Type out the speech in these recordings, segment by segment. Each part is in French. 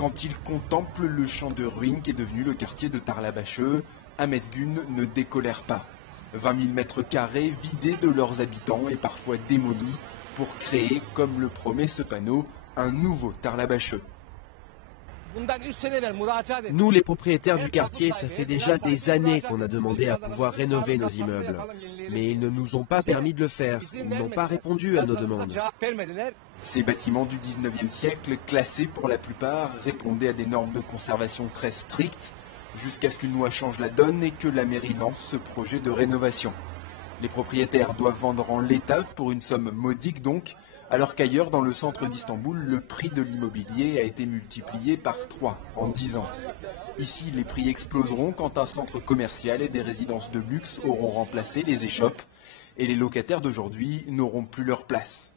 Quand il contemple le champ de ruines qui est devenu le quartier de Tarlabache, Ahmed Gun ne décolère pas. 20 000 mètres carrés vidés de leurs habitants et parfois démolis pour créer, comme le promet ce panneau, un nouveau Tarlabache. Nous, les propriétaires du quartier, ça fait déjà des années qu'on a demandé à pouvoir rénover nos immeubles. Mais ils ne nous ont pas permis de le faire. Ils n'ont pas répondu à nos demandes. Ces bâtiments du 19e siècle, classés pour la plupart, répondaient à des normes de conservation très strictes, jusqu'à ce qu'une loi change la donne et que la mairie lance ce projet de rénovation. Les propriétaires doivent vendre en l'état pour une somme modique donc, alors qu'ailleurs dans le centre d'Istanbul, le prix de l'immobilier a été multiplié par 3 en 10 ans. Ici, les prix exploseront quand un centre commercial et des résidences de luxe auront remplacé les échoppes et les locataires d'aujourd'hui n'auront plus leur place.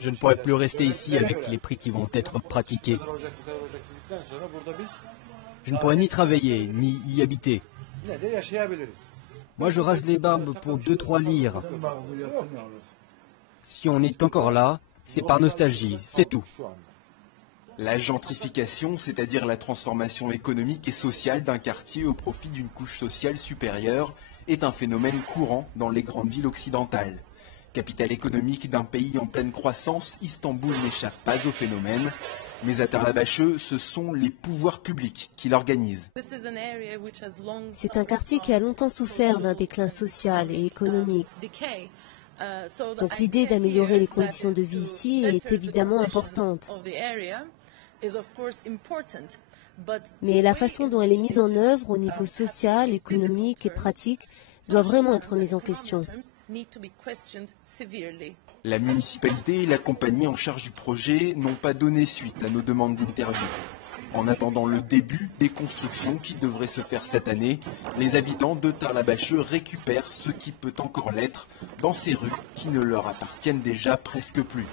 Je ne pourrai plus rester ici avec les prix qui vont être pratiqués. Je ne pourrai ni travailler, ni y habiter. Moi, je rase les barbes pour 2-3 lires. Si on est encore là, c'est par nostalgie, c'est tout. La gentrification, c'est-à-dire la transformation économique et sociale d'un quartier au profit d'une couche sociale supérieure, est un phénomène courant dans les grandes villes occidentales. Capitale économique d'un pays en pleine croissance, Istanbul n'échappe pas au phénomène. Mais à Tarlabache, ce sont les pouvoirs publics qui l'organisent. C'est un quartier qui a longtemps souffert d'un déclin social et économique. Donc l'idée d'améliorer les conditions de vie ici est évidemment importante. Mais la façon dont elle est mise en œuvre au niveau social, économique et pratique doit vraiment être mise en question. La municipalité et la compagnie en charge du projet n'ont pas donné suite à nos demandes d'interview. En attendant le début des constructions qui devraient se faire cette année, les habitants de Tarlabache récupèrent ce qui peut encore l'être dans ces rues qui ne leur appartiennent déjà presque plus.